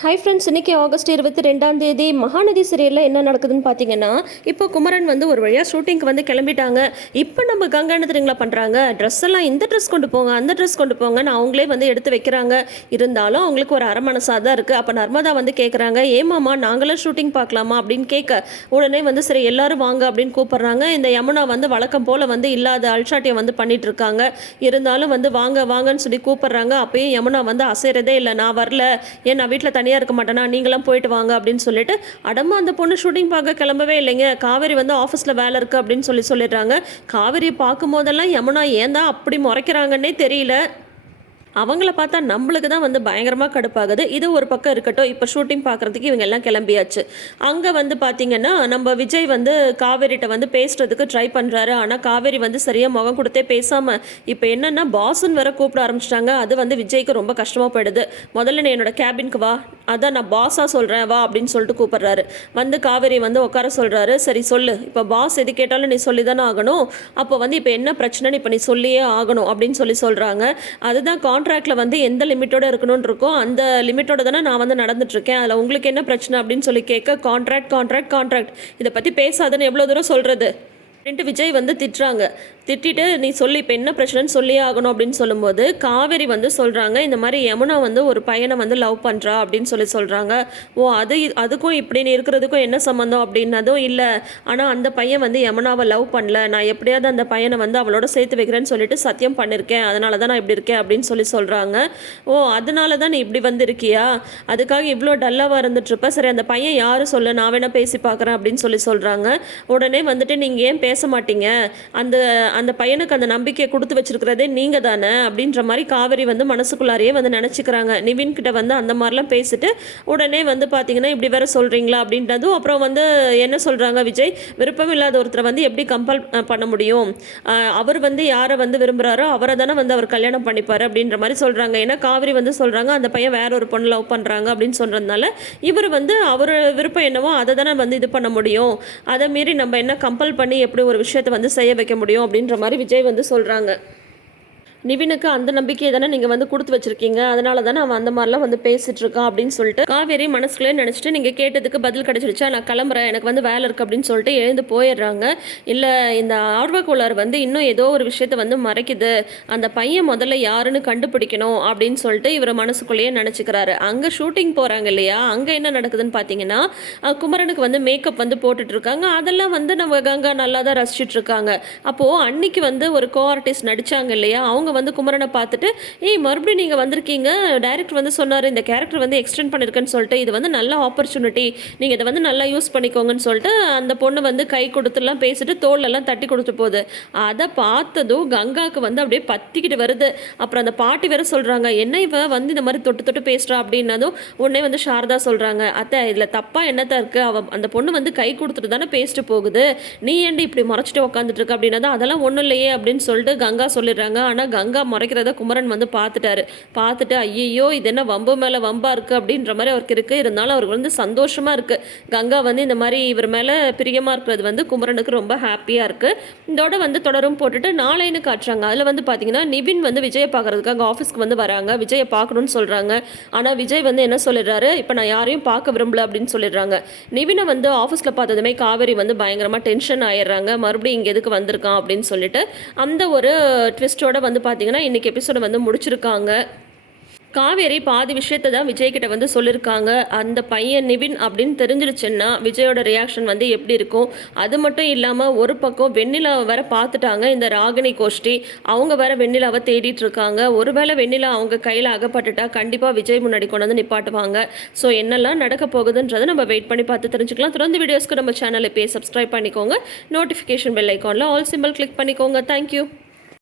Hi friends இன்றைக்கி August இருபத்தி ரெண்டாம் தேதி மகாநதி சீரியலில் என்ன நடக்குதுன்னு பார்த்தீங்கன்னா இப்போ குமரன் வந்து ஒரு வழியாக ஷூட்டிங்க்கு வந்து கிளம்பிட்டாங்க. இப்போ நம்ம கங்கா என்ன தெரியுங்களா பண்ணுறாங்க ட்ரெஸ் எல்லாம் இந்த ட்ரெஸ் கொண்டு போங்க அந்த ட்ரெஸ் கொண்டு போங்கன்னு அவங்களே வந்து எடுத்து வைக்கிறாங்க. இருந்தாலும் அவங்களுக்கு ஒரு அரை மனசாக தான் இருக்குது அப்போ நர்மதா வந்து கேட்குறாங்க ஏமாமா நாங்களும் ஷூட்டிங் பார்க்கலாமா? அப்படின்னு கேட்க உடனே வந்து சரி எல்லாரும் வாங்க அப்படின்னு கூப்பிட்றாங்க. இந்த யமுனா வந்து வழக்கம் போல் வந்து இல்லாத அல்ஷாட்டியை வந்து பண்ணிட்டு இருக்காங்க. இருந்தாலும் வந்து வாங்க வாங்கன்னு சொல்லி கூப்பிட்றாங்க. அப்பயும் யமுனா வந்து அசைறதே இல்லை. நான் வரல. ஏன் நான் வீட்டில் தனியாக இருக்க மாட்டேனா நீங்களாம் போயிட்டு வாங்க அப்படின்னு சொல்லிட்டு அடமா அந்த பொண்ணு ஷூட்டிங் பார்க்க கிளம்பவே இல்லைங்க. காவேரி வந்து ஆஃபீஸில் வேலை இருக்குது அப்படின்னு சொல்லி சொல்லிடுறாங்க. காவேரி பார்க்கும் போதெல்லாம் யமுனா ஏன் தான் அப்படி முறைக்கிறாங்கன்னே தெரியல. அவங்கள பார்த்தா நம்மளுக்கு தான் வந்து பயங்கரமாக கடுப்பாகுது. இது ஒரு பக்கம் இருக்கட்டும். இப்போ ஷூட்டிங் பார்க்குறதுக்கு இவங்க எல்லாம் கிளம்பியாச்சு. அங்கே வந்து பார்த்தீங்கன்னா நம்ம விஜய் வந்து காவேரிட்ட வந்து பேசுறதுக்கு ட்ரை பண்ணுறாரு ஆனால் காவேரி வந்து சரியாக முகம் கொடுத்தே பேசாமல் இப்போ என்னென்னா பாஸ்ன்னு வேற கூப்பிட ஆரம்பிச்சிட்டாங்க. அது வந்து விஜய்க்கு ரொம்ப கஷ்டமாக போயிடுது. முதல்ல நீ என்னோட கேபினுக்கு வா. அதான் நான் பாஸாக சொல்கிறேன் வா அப்படின்னு சொல்லிட்டு கூப்பிட்றாரு. வந்து காவேரி வந்து உட்கார சொல்கிறாரு சரி சொல்லு. இப்போ பாஸ் எது கேட்டாலும் நீ சொல்லி தானே ஆகணும். அப்போ வந்து இப்போ என்ன பிரச்சனைன்னு இப்போ நீ சொல்லியே ஆகணும் அப்படின்னு சொல்லி சொல்கிறாங்க அதுதான் கான் கான்ட்ராக்டில் வந்து எந்த லிமிட்டோடு இருக்கணும்னு இருக்கோ அந்த லிமிட்டோட தானே நான் வந்து நடந்துட்டுருக்கேன். அதில் உங்களுக்கு என்ன பிரச்சனை அப்படின்னு சொல்லி கேட்க கான்ட்ராக்ட் கான்ட்ராக்ட் கான்ட்ராக்ட் இதை பற்றி பேசாதுன்னு எவ்வளோ தூரம் சொல்கிறது அப்படின்ட்டு விஜய் வந்து திட்டுறாங்க. திட்டிட்டு நீ சொல்லி இப்போ என்ன பிரச்சனைன்னு சொல்லியே ஆகணும் அப்படின்னு சொல்லும்போது காவேரி வந்து சொல்கிறாங்க இந்த மாதிரி யமுனா வந்து ஒரு பையனை வந்து லவ் பண்ணுறா அப்படின்னு சொல்லி சொல்கிறாங்க ஓ அது அதுக்கும் இப்படி நீ இருக்கிறதுக்கும் என்ன சம்மந்தம் அப்படின்னதும் இல்லை. ஆனால் அந்த பையன் வந்து யமுனாவை லவ் பண்ணல. நான் எப்படியாவது அந்த பையனை வந்து அவளோட சேர்த்து வைக்கிறேன்னு சொல்லிட்டு சத்தியம் பண்ணியிருக்கேன் அதனால தான் நான் இப்படி இருக்கேன் அப்படின்னு சொல்லி சொல்கிறாங்க ஓ அதனால தான் நீ இப்படி வந்திருக்கியா? அதுக்காக இவ்வளோ டல்லாக இருந்துட்டுருப்ப சரி அந்த பையன் யார்? சொல்ல நான் வேணால் பேசி பார்க்குறேன் அப்படின்னு சொல்லி சொல்கிறாங்க உடனே வந்துட்டு நீங்கள் ஏன் பேச பேச மாட்டீங்க அந்த அந்த பையனுக்கு அந்த நம்பிக்கையை கொடுத்து வச்சிருக்கிறதே நீங்கள் தானே அப்படின்ற மாதிரி காவேரி வந்து மனசுக்குள்ளாரையே வந்து நினச்சிக்கிறாங்க. நிவின் கிட்ட வந்து அந்த மாதிரிலாம் பேசிட்டு உடனே வந்து பார்த்தீங்கன்னா இப்படி வேற சொல்கிறீங்களா அப்படின்றதும் அப்புறம் வந்து என்ன சொல்கிறாங்க விஜய்? விருப்பம் இல்லாத ஒருத்தரை வந்து எப்படி கம்பல் பண்ண முடியும்? அவர் வந்து யாரை வந்து விரும்புகிறாரோ அவரை தானே வந்து அவர் கல்யாணம் பண்ணிப்பார் அப்படின்ற மாதிரி சொல்கிறாங்க ஏன்னா காவேரி வந்து சொல்கிறாங்க அந்த பையன் வேற ஒரு பொண்ணு லவ் பண்ணுறாங்க அப்படின்னு சொல்கிறதுனால இவர் வந்து அவர் விருப்பம் என்னவோ அதை தானே வந்து இது பண்ண முடியும். அதை மீறி நம்ம என்ன கம்பல் பண்ணி எப்படி ஒரு விஷயத்தை வந்து செய்ய வைக்க முடியும் அப்படின்ற மாதிரி விஜய் வந்து சொல்கிறாங்க நிவினுக்கு அந்த நம்பிக்கையை தானே நீங்கள் வந்து கொடுத்து வச்சிருக்கீங்க. அதனால தானே அவன் அந்த மாதிரிலாம் வந்து பேசிட்டு இருக்கான் அப்படின்னு சொல்லிட்டு காவேரி மனசுக்குள்ளே நினச்சிட்டு நீங்கள் கேட்டதுக்கு பதில் கிடச்சிருச்சா? நான் கிளம்புறேன். எனக்கு வந்து வேலை இருக்குது அப்படின்னு சொல்லிட்டு எழுந்து போயிடுறாங்க. இல்லை இந்த ஆர்வக்கோளார் வந்து இன்னும் ஏதோ ஒரு விஷயத்த வந்து மறைக்குது. அந்த பையன் முதல்ல யாருன்னு கண்டுபிடிக்கணும் அப்படின்னு சொல்லிட்டு இவர் மனசுக்குள்ளேயே நினச்சிக்கிறாரு. அங்கே ஷூட்டிங் போகிறாங்க இல்லையா? அங்கே என்ன நடக்குதுன்னு பார்த்தீங்கன்னா குமரனுக்கு வந்து மேக்கப் வந்து போட்டுட்டு இருக்காங்க. அதெல்லாம் வந்து நம்ம கங்கா நல்லா தான் ரசிச்சிட்டு இருக்காங்க. அப்போது அன்னைக்கு வந்து ஒரு கோ ஆர்டிஸ்ட் நடிச்சாங்க இல்லையா? அவங்க வந்து குமரனை பார்த்துட்டு ஏய் மறுபடியும் நீங்கள் வந்திருக்கீங்க. டைரக்டர் வந்து சொன்னார் இந்த கேரக்டர் வந்து எக்ஸ்டெண்ட் பண்ணியிருக்கேன்னு சொல்லிட்டு இது வந்து நல்ல ஆப்பர்ச்சுனிட்டி நீங்கள் இதை வந்து நல்லா யூஸ் பண்ணிக்கோங்கன்னு சொல்லிட்டு அந்த பொண்ணு வந்து கை கொடுத்துலாம் பேசிட்டு தோலெல்லாம் தட்டி கொடுத்து போகுது. அதை பார்த்ததும் கங்காவுக்கு வந்து அப்படியே பத்திக்கிட்டு வருது. அப்புறம் அந்த பாட்டி வேற சொல்கிறாங்க என்ன இவ வந்து இந்த மாதிரி தொட்டு தொட்டு பேசுகிறா அப்படின்னதும் உடனே வந்து சாரதா சொல்கிறாங்க அத்தை இதில் தப்பாக என்னத்தான் இருக்குது அவ அந்த பொண்ணு வந்து கை கொடுத்துட்டு தானே பேசிட்டு போகுது. நீ ஏண்டி இப்படி மறைச்சிட்டு உட்காந்துட்டு இருக்க? அப்படின்னா அதெல்லாம் ஒன்றும் இல்லையே அப்படின்னு சொல்லிட்டு கங்கா சொல்லிடுறாங்க. ஆனால் கங்கா கங்கா முறைக்கிறத குமரன் வந்து பார்த்துட்டாரு. பார்த்துட்டு ஐயையோ இது என்ன வம்பு மேலே வம்பா இருக்குது அப்படின்ற மாதிரி அவருக்கு இருக்குது இருந்தாலும் அவருக்கு வந்து சந்தோஷமாக இருக்குது கங்கா வந்து இந்த மாதிரி இவர் மேலே பிரியமாக இருக்கிறது வந்து குமரனுக்கு ரொம்ப ஹாப்பியாக இருக்குது இதோட வந்து தொடரும் போட்டுட்டு நாளைன்னு காட்டுறாங்க. அதில் வந்து பார்த்தீங்கன்னா நிவின் வந்து விஜயை பார்க்கறதுக்காக ஆஃபீஸ்க்கு வந்து வராங்க. விஜயை பார்க்கணும்னு சொல்கிறாங்க ஆனால் விஜய் வந்து என்ன சொல்லிடுறாரு? இப்போ நான் யாரையும் பார்க்க விரும்பல அப்படின்னு சொல்லிடுறாங்க. நிவினை வந்து ஆஃபீஸில் பார்த்ததுமே காவேரி வந்து பயங்கரமாக டென்ஷன் ஆயிடுறாங்க. மறுபடியும் இங்கே எதுக்கு வந்திருக்கான் அப்படின்னு சொல்லிட்டு அந்த ஒரு ட்விஸ்டோட வந்து பார்த்தீங்கன்னா இன்றைக்கி எபிசோட வந்து முடிச்சிருக்காங்க. காவேரி பாதி விஷயத்தை தான் விஜய்கிட்ட வந்து சொல்லியிருக்காங்க அந்த பையன் நிவின் அப்படின்னு தெரிஞ்சிருச்சுன்னா விஜயோட ரியாக்ஷன் வந்து எப்படி இருக்கும்? அது மட்டும் இல்லாமல் ஒரு பக்கம் வெண்ணிலாவை வேற பார்த்துட்டாங்க இந்த ராகினி கோஷ்டி. அவங்க வேற வெண்ணிலாவை தேடிட்டு இருக்காங்க. ஒருவேளை வெண்ணிலா அவங்க கையில் அகப்பட்டுட்டா கண்டிப்பாக விஜய் முன்னாடி கொண்டு வந்து நிப்பாட்டுவாங்க. ஸோ என்னெல்லாம் நடக்க போகுதுன்றதை நம்ம வெயிட் பண்ணி பார்த்து தெரிஞ்சுக்கலாம். தொடர்ந்து வீடியோஸ்க்கு நம்ம சேனலை போய் சப்ஸ்கிரைப் பண்ணிக்கோங்க. நோட்டிஃபிகேஷன் பெல் ஐக்கானில் ஆல் சிம்பிள் கிளிக் பண்ணிக்கோங்க. Thank you